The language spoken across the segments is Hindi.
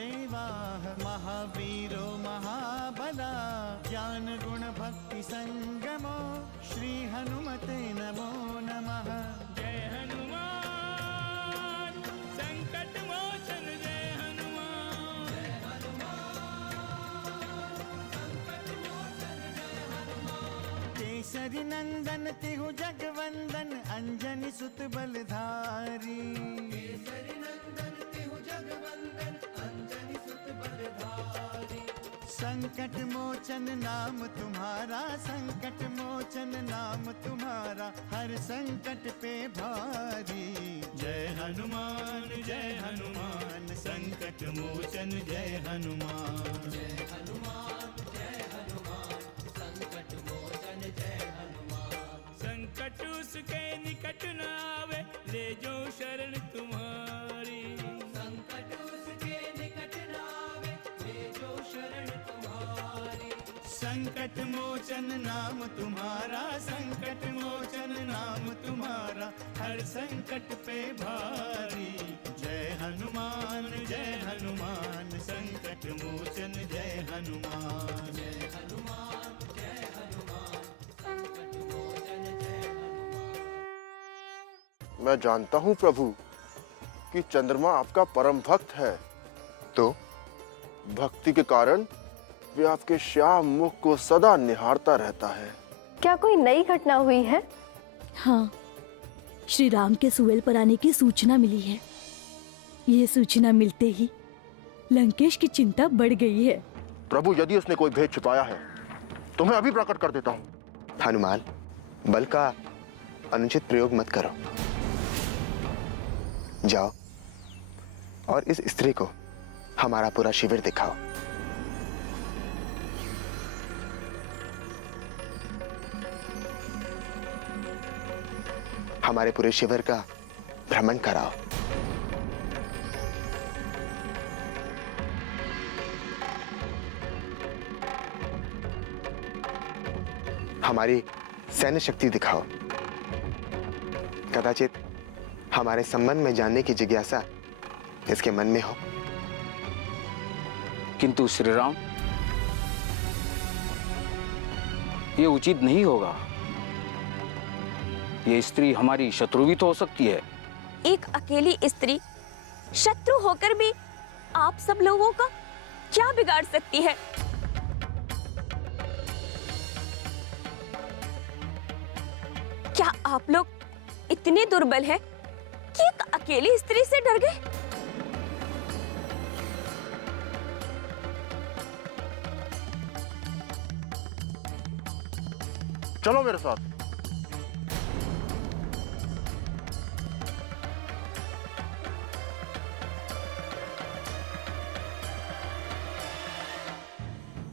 देवाः महावीरो महाबला ज्ञान गुण भक्ति संगमो श्री हनुमते नमो नमः। जय हनुमान संकट मोचन जय हनुमान। जय हनुमान संकट मोचन जय हनुमान। केसरी नंदन तिहु जगवंदन अंजनी सुत बलधारी। केसरी नंदन तिहु जगवंदन अंजनी सुत बलधारी। संकट मोचन नाम तुम्हारा संकट मोचन नाम तुम्हारा हर संकट पे भारी। जय हनुमान संकट मोचन जय हनुमान। जय हनुमान संकट मोचन जय हनुमान। संकट उसके निकट न आवे ले जो शरण तुम्हारी। संकट उसके निकट न आवे ले जो शरण तुम्हारी। संकट मोचन नाम तुम्हारा संकट मोचन नाम तुम्हारा हर संकट पे भारी। जय हनुमान संकट मोचन जय हनुमान। जय हनुमान संकट मोचन जय हनुमान। मैं जानता हूँ प्रभु कि चंद्रमा आपका परम भक्त है, तो भक्ति के कारण वे आपके श्याम मुख को सदा निहारता रहता है। क्या कोई नई घटना हुई है? हाँ, श्री राम के सुवेल पर आने की सूचना मिली है। ये सूचना मिलते ही लंकेश की चिंता बढ़ गई है। प्रभु, यदि उसने कोई भेद छिपाया है तो मैं अभी प्रकट कर देता हूँ। हनुमान, बल का अनुचित प्रयोग मत करो। जाओ और इस स्त्री को हमारा पूरा शिविर दिखाओ। हमारे पूरे शिविर का भ्रमण कराओ। हमारी सैन्य शक्ति दिखाओ। कदाचित हमारे संबंध में जानने की जिज्ञासा इसके मन में हो। किंतु श्री राम, ये उचित नहीं होगा। ये स्त्री हमारी शत्रु भी तो हो सकती है। एक अकेली स्त्री शत्रु होकर भी आप सब लोगों का क्या बिगाड़ सकती है? क्या आप लोग इतने दुर्बल हैं कि एक अकेली स्त्री से डर गए? चलो मेरे साथ।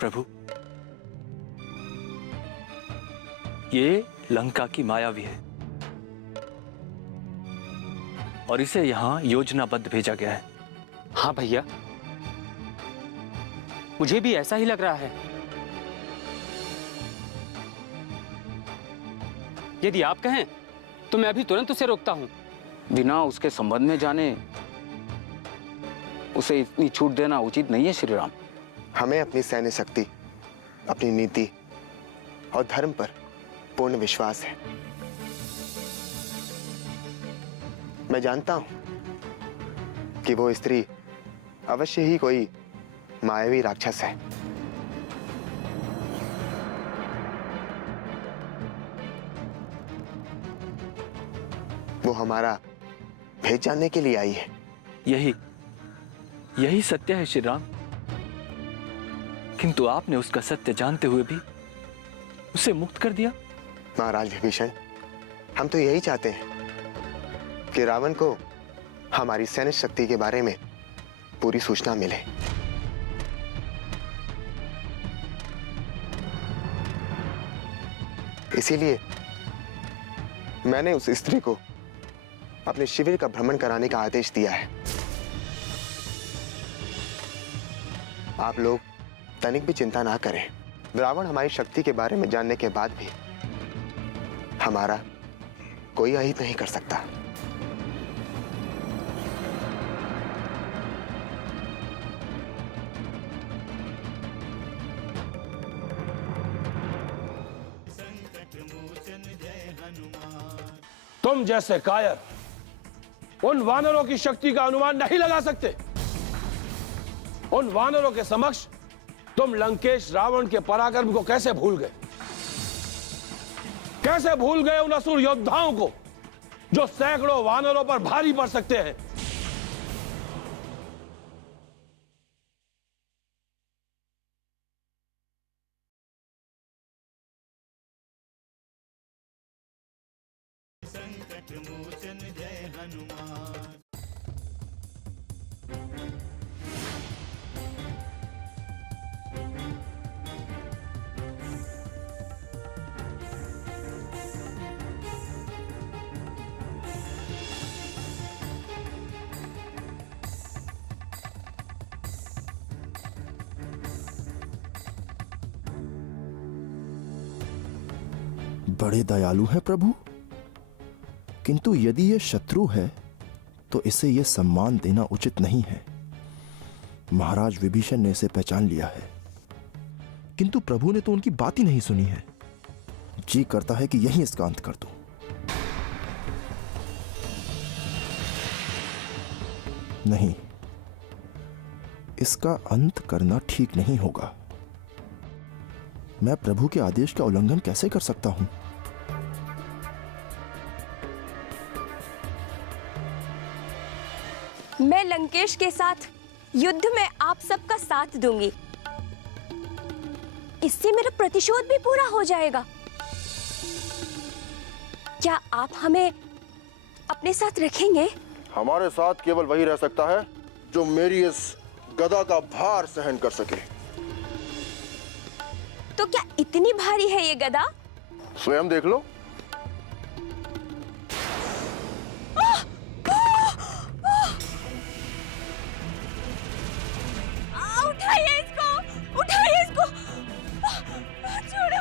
प्रभु, ये लंका की माया भी है और इसे यहाँ योजनाबद्ध भेजा गया है। हाँ भैया, मुझे भी ऐसा ही लग रहा है। यदि आप कहें तो मैं अभी तुरंत उसे रोकता हूं। बिना उसके संबंध में जाने उसे इतनी छूट देना उचित नहीं है श्री राम। हमें अपनी सैन्य शक्ति, अपनी नीति और धर्म पर पूर्ण विश्वास है। मैं जानता हूं कि वो स्त्री अवश्य ही कोई मायावी राक्षस है। वो हमारा भेद जानने के लिए आई है। यही सत्य है श्री राम, किंतु आपने उसका सत्य जानते हुए भी उसे मुक्त कर दिया। महाराज विभीषण, हम तो यही चाहते हैं कि रावण को हमारी सैन्य शक्ति के बारे में पूरी सूचना मिले। इसीलिए मैंने उस स्त्री को अपने शिविर का भ्रमण कराने का आदेश दिया है। आप लोग तनिक भी चिंता ना करें। रावण हमारी शक्ति के बारे में जानने के बाद भी हमारा कोई अहित नहीं कर सकता। तुम जैसे कायर उन वानरों की शक्ति का अनुमान नहीं लगा सकते। उन वानरों के समक्ष तुम लंकेश रावण के पराक्रम को कैसे भूल गए? कैसे भूल गए उन असुर योद्धाओं को जो सैकड़ों वानरों पर भारी पड़ सकते हैं? संकट मोचन जय हनुमान। बड़े दयालु हैं प्रभु, किंतु यदि ये शत्रु है तो इसे ये सम्मान देना उचित नहीं है। महाराज विभीषण ने इसे पहचान लिया है, किंतु प्रभु ने तो उनकी बात ही नहीं सुनी है। जी करता है कि यही इसका अंत कर दूं। नहीं, इसका अंत करना ठीक नहीं होगा। मैं प्रभु के आदेश का उल्लंघन कैसे कर सकता हूं? मैं लंकेश के साथ युद्ध में आप सबका साथ दूंगी। इससे मेरा प्रतिशोध भी पूरा हो जाएगा। क्या आप हमें अपने साथ रखेंगे? हमारे साथ केवल वही रह सकता है जो मेरी इस गदा का भार सहन कर सके। तो क्या इतनी भारी है ये गदा? स्वयं देख लो। उठाइए इसको, उठाइए इसको, छोड़ो।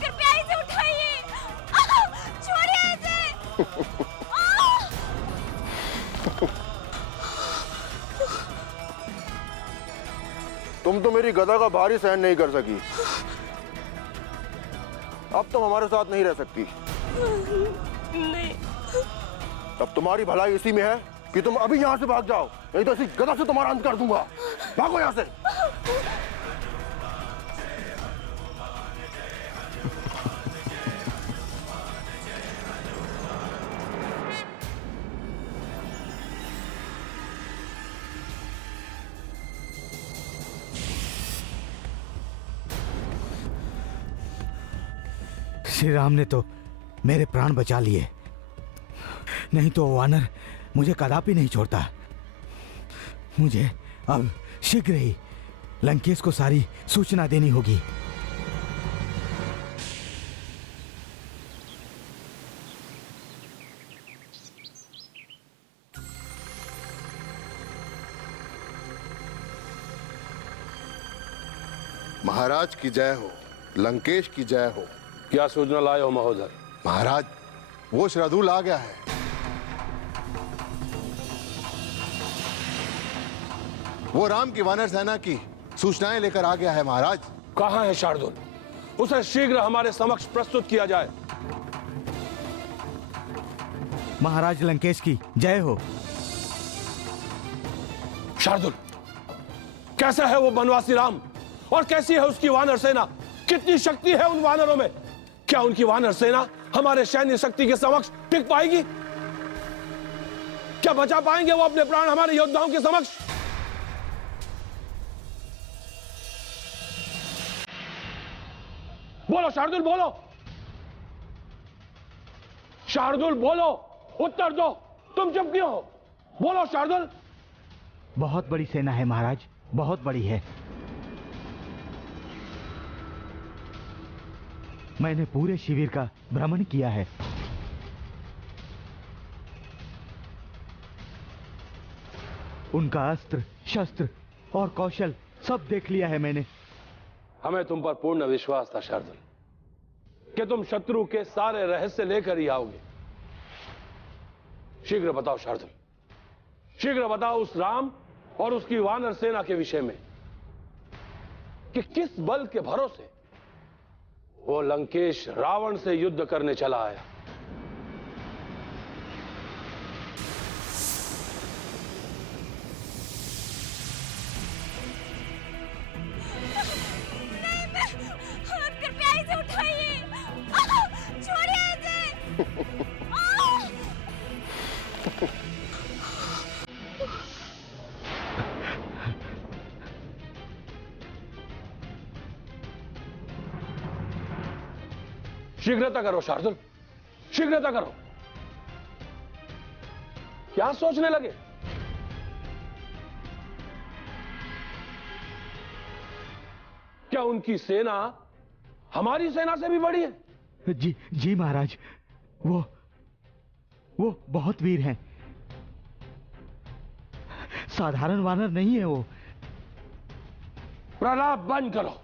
कृपया इसे उठाइए, छोड़िए इसे। तुम तो मेरी गदा का भार ही सहन नहीं कर सकी, अब तुम हमारे साथ नहीं रह सकती। नहीं। अब तुम्हारी भलाई इसी में है कि तुम अभी यहाँ से भाग जाओ, नहीं तो इसी गदा से तुम्हारा अंत कर दूंगा। भागो यहाँ से। श्री राम ने तो मेरे प्राण बचा लिए, नहीं तो वानर मुझे कदापि नहीं छोड़ता। मुझे अब शीघ्र ही लंकेश को सारी सूचना देनी होगी। महाराज की जय हो, लंकेश की जय हो। क्या सूचना लाए हो महोदय? महाराज, वो शरदूल आ गया है। वो राम की वानर सेना की सूचनाएं लेकर आ गया है महाराज। कहां है शार्दुल? उसे शीघ्र हमारे समक्ष प्रस्तुत किया जाए। महाराज लंकेश की जय हो। शार्दुल, कैसा है वो बनवासी राम और कैसी है उसकी वानर सेना? कितनी शक्ति है उन वानरों में? क्या उनकी वानर सेना हमारे सैन्य शक्ति के समक्ष टिक पाएगी? क्या बचा पाएंगे वो अपने प्राण हमारे योद्धाओं के समक्ष? बोलो शार्दुल, बोलो शार्दुल, बोलो, उत्तर दो। तुम चुप क्यों हो? बोलो शार्दुल। बहुत बड़ी सेना है महाराज, बहुत बड़ी है। मैंने पूरे शिविर का भ्रमण किया है। उनका अस्त्र शस्त्र और कौशल सब देख लिया है मैंने। हमें तुम पर पूर्ण विश्वास था शार्दुल कि तुम शत्रु के सारे रहस्य लेकर ही आओगे। शीघ्र बताओ शार्दुल, शीघ्र बताओ उस राम और उसकी वानर सेना के विषय में कि किस बल के भरोसे वो लंकेश रावण से युद्ध करने चला आया। कृपया इसे उठाइए। छोड़िए इसे। शीघ्रता करो शार्दुल, शीघ्रता करो। क्या सोचने लगे? क्या उनकी सेना हमारी सेना से भी बड़ी है? जी जी महाराज, वो बहुत वीर हैं। साधारण वानर नहीं है वो। प्रलाप बंद करो।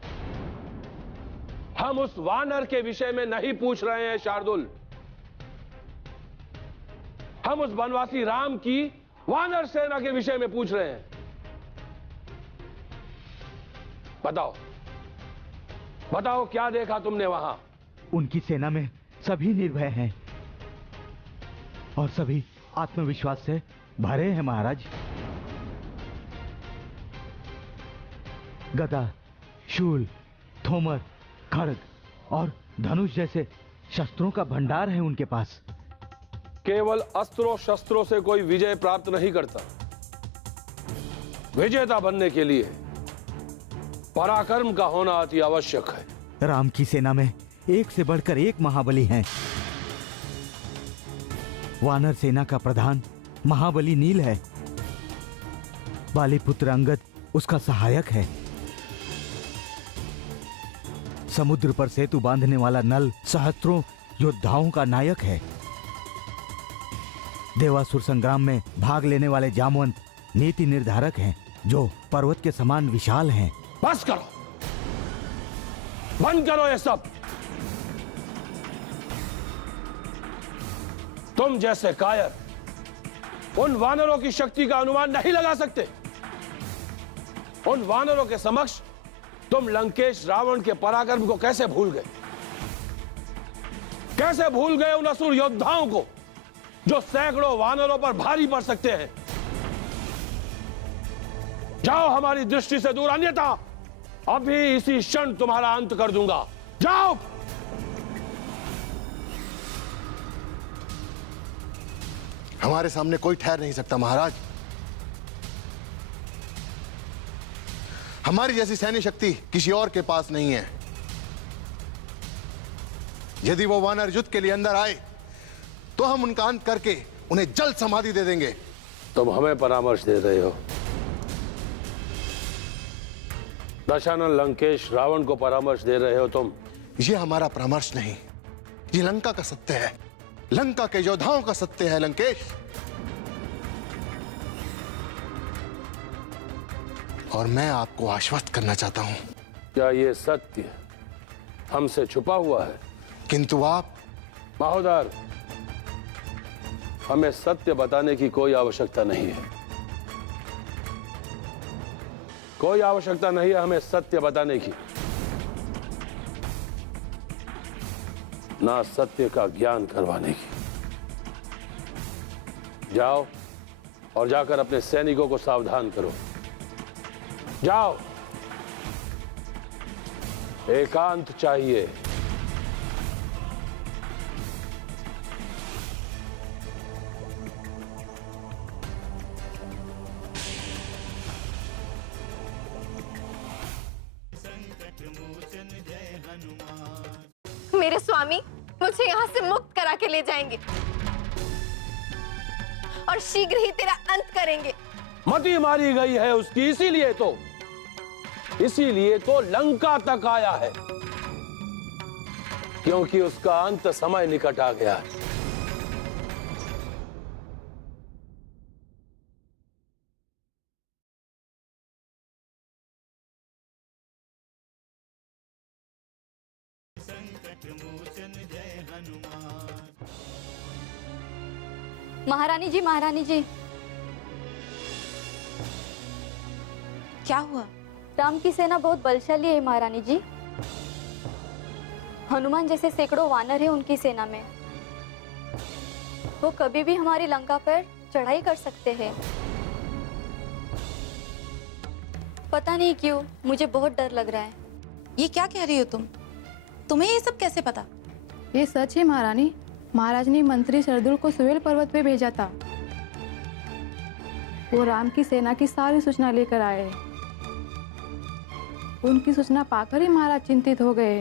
हम उस वानर के विषय में नहीं पूछ रहे हैं शार्दुल। हम उस वनवासी राम की वानर सेना के विषय में पूछ रहे हैं। बताओ बताओ, क्या देखा तुमने वहां? उनकी सेना में सभी निर्भय हैं और सभी आत्मविश्वास से भरे हैं महाराज। गदा, शूल, थोमर, खड्ग और धनुष जैसे शस्त्रों का भंडार है उनके पास। केवल अस्त्रों शस्त्रों से कोई विजय प्राप्त नहीं करता। विजेता बनने के लिए पराक्रम का होना अति आवश्यक है। राम की सेना में एक से बढ़कर एक महाबली हैं। वानर सेना का प्रधान महाबली नील है। बालीपुत्र अंगद उसका सहायक है। समुद्र पर सेतु बांधने वाला नल सहस्त्रों योद्धाओं का नायक है। देवासुर संग्राम में भाग लेने वाले जामवंत नीति निर्धारक हैं, जो पर्वत के समान विशाल हैं। बस करो, बंद करो ये सब। तुम जैसे कायर उन वानरों की शक्ति का अनुमान नहीं लगा सकते। उन वानरों के समक्ष तुम लंकेश रावण के पराक्रम को कैसे भूल गए? कैसे भूल गए उन असुर योद्धाओं को जो सैकड़ों वानरों पर भारी पड़ सकते हैं? जाओ हमारी दृष्टि से दूर, अन्यथा अभी इसी क्षण तुम्हारा अंत कर दूंगा। जाओ। हमारे सामने कोई ठहर नहीं सकता महाराज। हमारी जैसी सैन्य शक्ति किसी और के पास नहीं है। यदि वो वानर युद्ध के लिए अंदर आए तो हम उनका अंत करके उन्हें जल्द समाधि दे देंगे। तुम हमें परामर्श दे रहे हो? दशानन लंकेश रावण को परामर्श दे रहे हो तुम? ये हमारा परामर्श नहीं, ये लंका का सत्य है। लंका के योद्धाओं का सत्य है लंकेश। और मैं आपको आश्वस्त करना चाहता हूं। क्या ये सत्य हमसे छुपा हुआ है? किंतु आप महोदर, हमें सत्य बताने की कोई आवश्यकता नहीं है। कोई आवश्यकता नहीं है हमें सत्य बताने की। ना सत्य का ज्ञान करवाने की। जाओ और जाकर अपने सैनिकों को सावधान करो। जाओ, एकांत चाहिए। मेरे स्वामी मुझे यहाँ से मुक्त करा के ले जाएंगे और शीघ्र ही तेरा अंत करेंगे। मती मारी गई है उसकी, इसीलिए तो लंका तक आया है, क्योंकि उसका अंत समय निकट आ गया है। महारानी जी, महारानी जी, क्या हुआ? राम की सेना बहुत बलशाली है महारानी जी। हनुमान जैसे सैकड़ों वानर हैं उनकी सेना में। वो कभी भी हमारी लंका पर चढ़ाई कर सकते हैं। पता नहीं क्यों मुझे बहुत डर लग रहा है। ये क्या कह रही हो तुम? तुम्हें ये सब कैसे पता? ये सच है महारानी। महाराज ने मंत्री शरदुल को सुवेल पर्वत पे भेजा था। वो राम की सेना की सारी सूचना लेकर आए। उनकी सूचना पाकर ही महाराज चिंतित हो गए।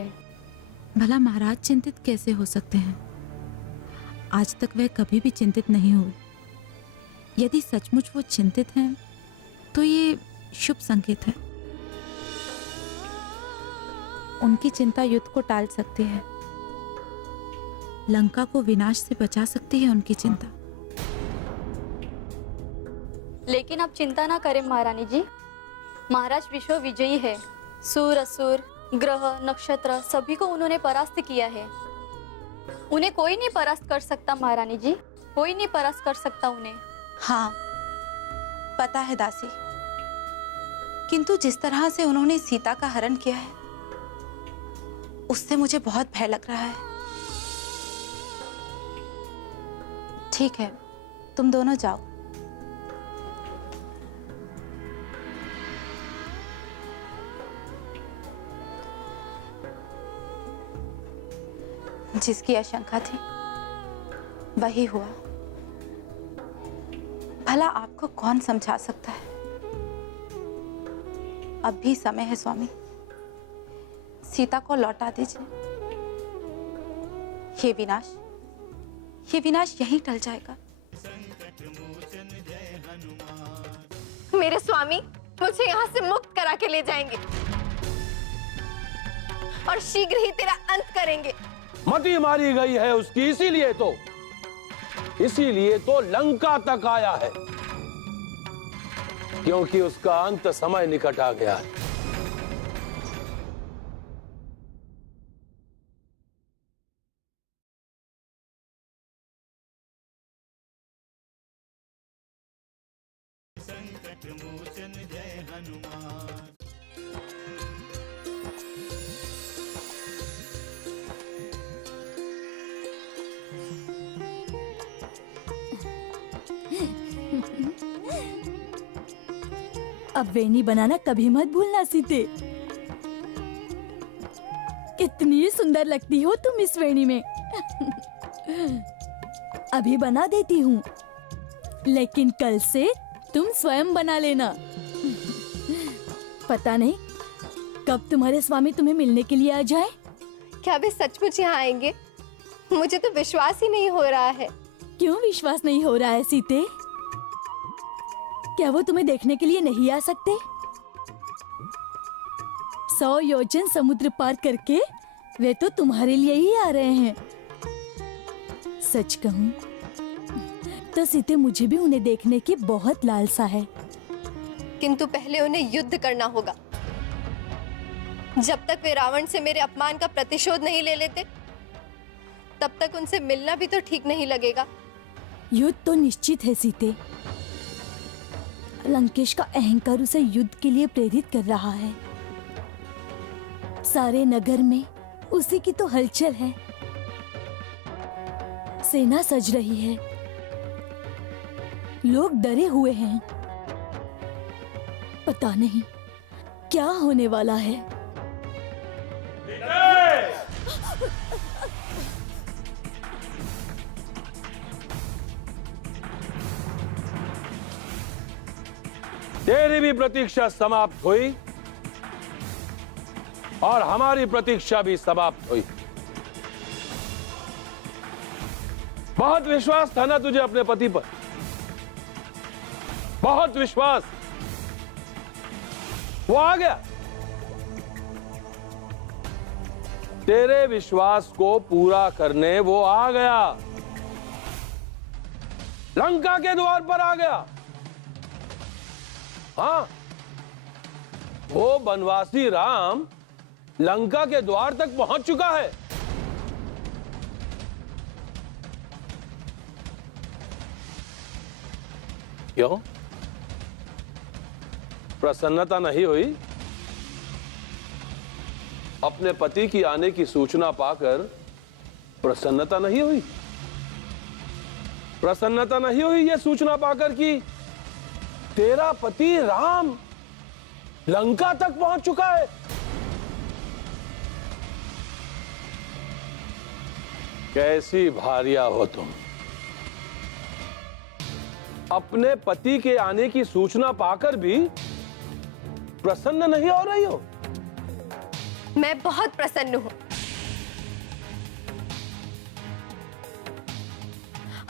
भला महाराज चिंतित कैसे हो सकते हैं? आज तक वे कभी भी चिंतित नहीं हुए। यदि सचमुच वो चिंतित हैं, तो ये शुभ संकेत है। उनकी चिंता युद्ध को टाल सकती है, लंका को विनाश से बचा सकती है उनकी चिंता। लेकिन आप चिंता ना करें महारानी जी। महाराज विश्व विजयी है। सूर असुर ग्रह नक्षत्र सभी को उन्होंने परास्त किया है। उन्हें कोई नहीं परास्त कर सकता महारानी जी, कोई नहीं परास्त कर सकता उन्हें। हाँ, पता है दासी, किंतु जिस तरह से उन्होंने सीता का हरण किया है, उससे मुझे बहुत भय लग रहा है। ठीक है, तुम दोनों जाओ। जिसकी आशंका थी वही हुआ। भला आपको कौन समझा सकता है? अब भी समय है स्वामी, सीता को लौटा दीजिए। ये विनाश यहीं टल जाएगा। मेरे स्वामी मुझे यहाँ से मुक्त करा के ले जाएंगे और शीघ्र ही तेरा अंत करेंगे। मती मारी गई है उसकी, इसीलिए तो लंका तक आया है, क्योंकि उसका अंत समय निकट आ गया है। संकट मोचन जय हनुमान। अब वेणी बनाना कभी मत भूलना सीते। कितनी सुंदर लगती हो तुम इस वेणी में। अभी बना देती हूँ, लेकिन कल से तुम स्वयं बना लेना। पता नहीं कब तुम्हारे स्वामी तुम्हें मिलने के लिए आ जाए। क्या वे सचमुच यहाँ आएंगे? मुझे तो विश्वास ही नहीं हो रहा है। क्यों विश्वास नहीं हो रहा है सीते? क्या वो तुम्हें देखने के लिए नहीं आ सकते? 100 योजन समुद्र पार करके वे तो तुम्हारे लिए ही आ रहे हैं। सच कहूं तो सीते मुझे भी उन्हें देखने की बहुत लालसा है। किंतु पहले उन्हें युद्ध करना होगा। जब तक वे रावण से मेरे अपमान का प्रतिशोध नहीं ले लेते, तब तक उनसे मिलना भी तो ठीक नहीं लगेगा। युद्ध तो निश्चित है सीते। लंकेश का अहंकार उसे युद्ध के लिए प्रेरित कर रहा है। सारे नगर में उसी की तो हलचल है। सेना सज रही है, लोग डरे हुए हैं। पता नहीं क्या होने वाला है। तेरी भी प्रतीक्षा समाप्त हुई और हमारी प्रतीक्षा भी समाप्त हुई। बहुत विश्वास था ना तुझे अपने पति पर, बहुत विश्वास। वो आ गया। तेरे विश्वास को पूरा करने वो आ गया। लंका के द्वार पर आ गया। हाँ, वो बनवासी राम लंका के द्वार तक पहुंच चुका है। क्यों? प्रसन्नता नहीं हुई? अपने पति की आने की सूचना पाकर प्रसन्नता नहीं हुई? प्रसन्नता नहीं हुई यह सूचना पाकर कि तेरा पति राम लंका तक पहुंच चुका है? कैसी भार्या हो तुम? अपने पति के आने की सूचना पाकर भी प्रसन्न नहीं हो रही हो? मैं बहुत प्रसन्न हूं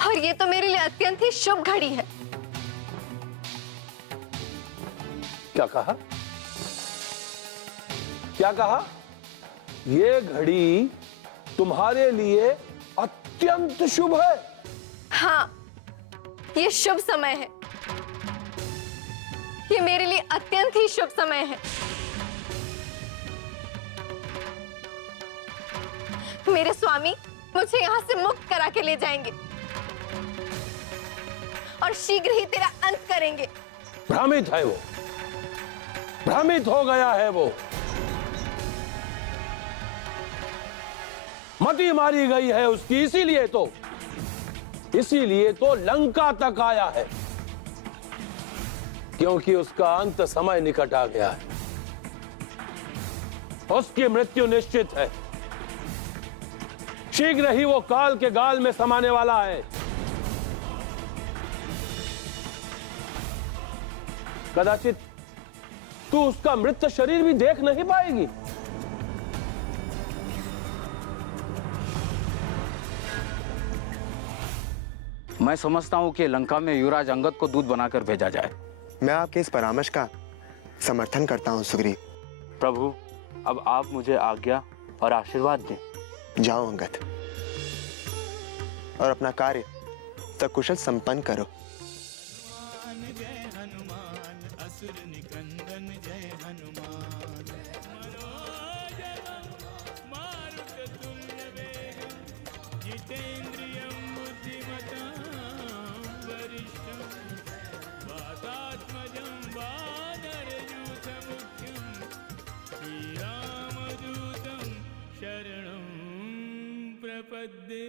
और ये तो मेरे लिए अत्यंत ही शुभ घड़ी है। क्या कहा? क्या कहा? ये घड़ी तुम्हारे लिए अत्यंत शुभ है? हाँ, ये शुभ समय है। ये मेरे लिए अत्यंत ही शुभ समय है। मेरे स्वामी मुझे यहां से मुक्त करा के ले जाएंगे और शीघ्र ही तेरा अंत करेंगे। भ्रमित है वो, भ्रमित हो गया है वो। मति मारी गई है उसकी, इसीलिए तो लंका तक आया है, क्योंकि उसका अंत समय निकट आ गया है। उसकी मृत्यु निश्चित है। शीघ्र ही वो काल के गाल में समाने वाला है। कदाचित तू उसका मृत शरीर भी देख नहीं पाएगी। मैं समझता हूं कि लंका में युवराज अंगद को दूत बनाकर भेजा जाए। मैं आपके इस परामर्श का समर्थन करता हूं सुग्रीव। प्रभु, अब आप मुझे आज्ञा और आशीर्वाद दें। जाओ अंगद और अपना कार्य सकुशल संपन्न करो। जय हनुमान असुर निकंदन जय हनुमान। जितेन्द्रियं बुद्धिमतां वरिष्ठं वातात्मजं वानरयूथमुख्यं श्रीरामदूतं शरणं प्रपद्ये।